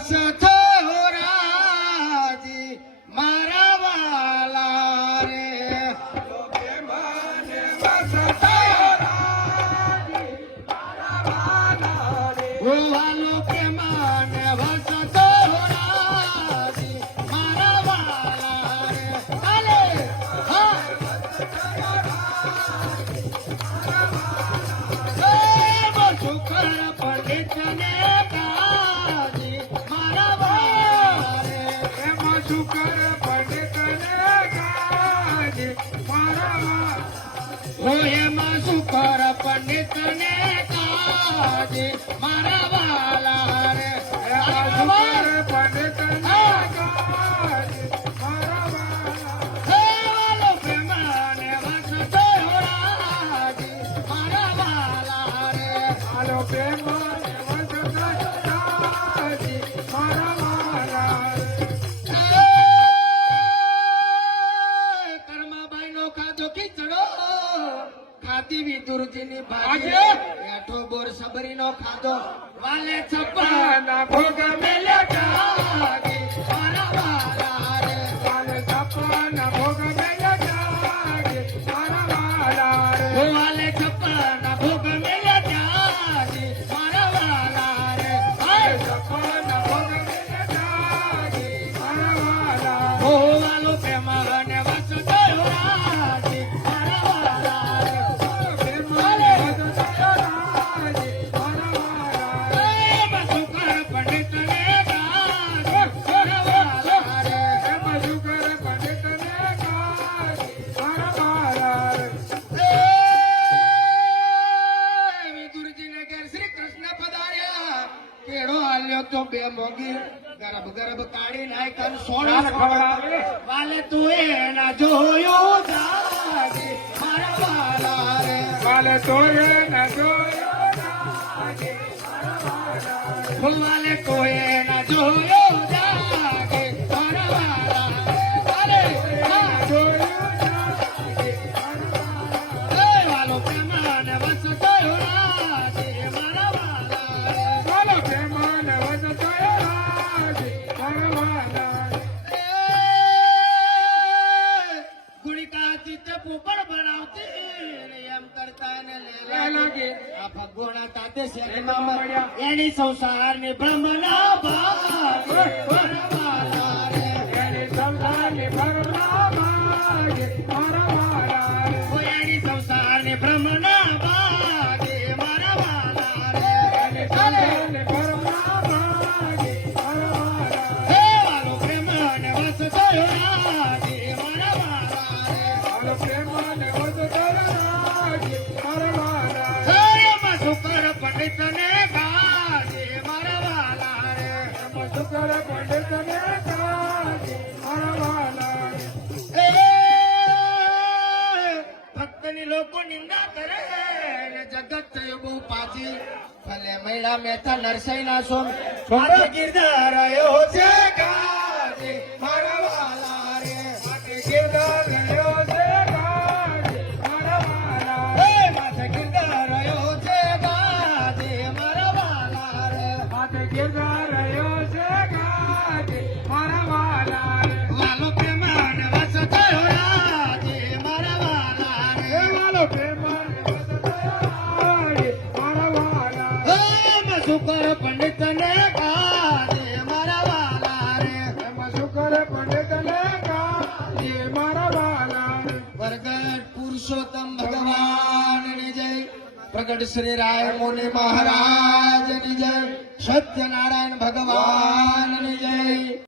વસ થોરાજી મારા વાલા રે વાલો કે માને વસ થોરાજી મારા વાલા રે હાલે હા સુખર પંડિત ને કાજી મારા વાલા રે એમાં સુખર પંડિત ને કાજી મારા વાલા એમાં સુખર પંડિત ને કાજી મારા વાલા રે સુખર પંડિત ને કાજી મારા વાલા હે વાલો પ્રેમાને વસ થોરાજી મારા વાલા રે વાલો પ્રેમાને વસ થોરાજી મારા વાલા કર્માબાઈ નો ખાધો ખીચડો ખાધી વિદુરજી ની ભાજી એઠો બોર સબરી નો ખાધો વાલે છપ્પા ભોગ મેલ્યા જાગી મારા વાલા રે વાલે છપ્પા ભોગ મેલ્યા જાગી મારા વાલા રે વાલે છપ્પા ભોગ મેલ્યા જાગી મારા વાલા રે વાલે છપ્પા ભોગ મેલ્યા જાગી મારા વાલા ઓ વાલો પ્રેમાને વસ થોરાજી મારા વાલા રે પ્રેમાને વસ થોરાજી મારા વાલા એ બસુકર પંડિત ને કાજી મારા વાલા રે એ બસુકર પંડિત ને કાજી મારા વાલા રે વિદુરજી ને ઘેર શ્રી કૃષ્ણ પધાર્યા કેળો આલ્યો તો બે મોગી ગરબ ગરબ કાઢી નાખ્યા સોના ખવડાવે વાલે તું એના જોયો જાગે મારા વાલા રે વાલે તું એના જોયો જાગે મારા વાલા રે વાલે તું એના જોયો જાગે મારા વાલા વાલે જોયો જાગે મારા વાલા વાલો પ્રેમાને વસ થોરાજી મારા વાલા વાલો પ્રેમાને વસ થોરાજી મારા વાલા ગુણિકા ચિત્ત પોપડ બનાવતી એમ કરતા એને લેલા લાગે આ ભગવાના તાતે શેરીમાં મળ્યા એની સંસારની બ્રહ્મના ભાગ મારા વાલા રે એની સંસારની બ્રહ્મના ભાગ મારા વાલા રે એની સંસારની બ્રહ્મના ભાગ મારા વાલા રે એની સંસારની બ્રહ્મના ભાગ મારા વાલા હે વાલો પ્રેમાને વસ થોરાજી મારા વાલા રે વાલો પ્રેમાને વસ થોરાજી મારા વાલા હે એમાં સુકર પંડિત ને કાજી મારા વાલા રે એમાં સુકર પંડિત ને કાજી મારા વાલા રે ભક્તની લોકો નિંદા કરે ને જગત થયું બહુ પાછી ભલે મૈડા મેથા નરસઈ ના સોમ માથે ગિરધર રહ્યો છે કાજી મારા વાલા રે માથે ગિરધર રહ્યો છે કાજી મારા વાલા રે માથે ગિરધર રહ્યો છે કાજી મારા વાલા રે માથે ગિરધર રહ્યો છે કાજી મારા વાલા રે વાલો પ્રેમાને વસ થોરાજી મારા વાલા રે વાલો પ્રેમાને વસ થોરાજી મારા વાલા હે સુકર પંડિત ને કાજી મારા વાલા રે એમાં સુકર પંડિત ને કાજી મારા વાલા રે પ્રગટ પુરુષોત્તમ ભગવાન ની જય પ્રગટ શ્રી રાય મુનિ મહારાજ ની જય સત્યનારાયણ ભગવાન ની જય।